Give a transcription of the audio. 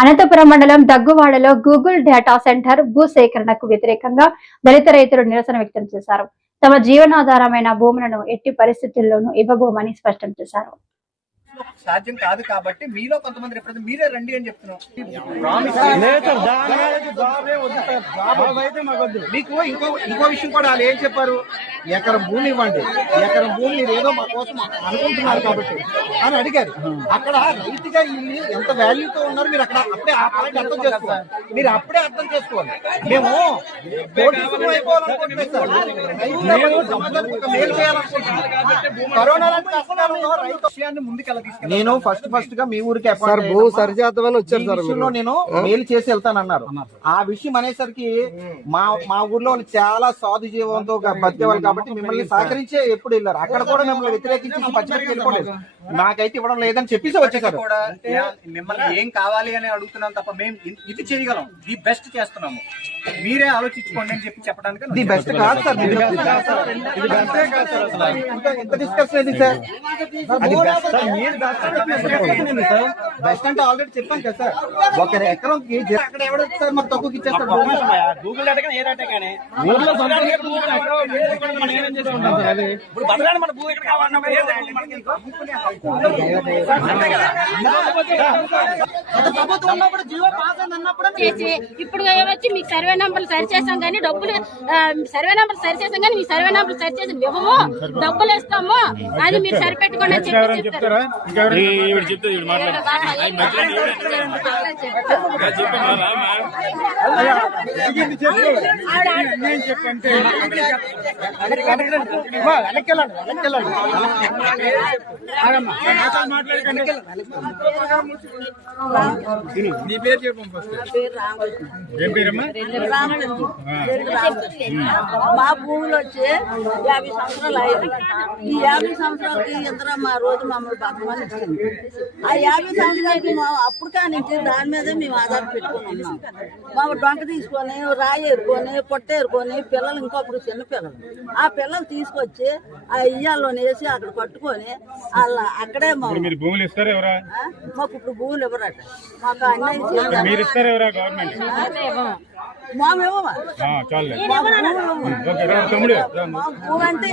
అనంతపురం మండలం దగ్గువాడలో Google data centre భూ సేకరణకు వ్యతిరేకంగా దళిత రైతులు నిరసన వ్యక్తం చేశారు. తమ జీవనాధారమైన భూములను ఎట్టి పరిస్థితుల్లోనూ ఇవ్వబోమని స్పష్టం చేశారు. సాధ్యం కాదు కాబట్టి మీలో కొంతమంది రిప్రజెంట్ మీరే రండి అని చెప్తున్నాం. మీకు ఇంకో ఇంకో విషయం కూడా వాళ్ళు ఏం చెప్పారు? ఎకరం భూమి ఇవ్వండి. ఎకరం భూమి మీరు ఏదో మా కోసం అనుకుంటున్నారు కాబట్టి అని అడిగారు. అక్కడ రైతుగా ఇల్లు ఎంత వాల్యూతో ఉన్నారు మీరు అక్కడ అప్పుడే ఆ పాయింట్ అర్థం చేసుకోవాలి. మీరు అప్పుడే అర్థం చేసుకోవాలి. మేము అయిపోవాలనుకుంటున్నాం మేలు చేయాలనుకుంటున్నాం నేను ఫస్ట్ ఫస్ట్గా మీ ఊరికి సార్ భూ వచ్చారు నేను మేలు చేసి వెళ్తానన్నారు ఆ విషయం అనేసరికి మా మా ఊర్లో చాలా సాధు జీవంతో బతికేవాళ్ళు కాబట్టి మిమ్మల్ని సహకరించే ఎప్పుడు వెళ్ళారు. అక్కడ కూడా మిమ్మల్ని వ్యతిరేకించి వెళ్ళిపోలేదు. నాకైతే ఇవ్వడం లేదని చెప్పేసి వచ్చేసారు. కూడా మిమ్మల్ని ఏం కావాలి అని అడుగుతున్నాం తప్ప మేము ఇది చేయగలం. ది బెస్ట్ చేస్తున్నాము. మీరే ఆలోచించుకోండి అని చెప్పి చెప్పడానికి ఇది బెస్ట్ కాదు సార్. ఇది best కాదు బెస్ట్ అంటే ఆల్రెడీ కదా సార్ ఒక అక్కడ ఎవడో సార్ మరి తక్కువకి ఇచ్చేస్తారు. గూగుల్ ఏ కానీ ఊర్లో ఇప్పుడు ప్రభుత్వం ఉన్నప్పుడు జీవో పాస్ అన్నప్పుడు చేసి వచ్చి మీకు సర్వే నంబర్లు సరి చేసాం కానీ డబ్బులు సర్వే నంబర్ సరి చేసాం కానీ మీ సర్వే నంబర్ సరి చేసి ఇవ్వము డబ్బులు ఇస్తాము. అది మీరు సరిపెట్టుకోండి నీ పేరు చెప్పు ఫస్ట్. ఏం పేరమ్మా? మా భూములు వచ్చి యాభై సంవత్సరాలు అయ్యింది ఈ యాభై సంవత్సరాలకి ఇద్దరు మా రోజు మమ్మల్ని ఇచ్చింది ఆ యాభై సంవత్సరాలకి మా అప్పుడు కానించి దాని మీదే మేము ఆధార పెట్టుకుని ఉన్నాం మా డొంక తీసుకొని రాయి ఏరుకొని పొట్ట ఏరుకొని పిల్లలు ఇంకొకరు చిన్న పిల్లలు. ఆ పిల్లలు తీసుకొచ్చి ఆ ఇయ్యాల్లో వేసి అక్కడ పట్టుకొని వాళ్ళ అక్కడే మీరు భూములు ఇస్తారా ఎవరా? మాకు ఇప్పుడు భూములు ఇవ్వరట. మాకు అన్యాయం చేయాలి మీరు ఇస్తారా ఎవరా గవర్నమెంట్ మామేమో మా భూమి అంటే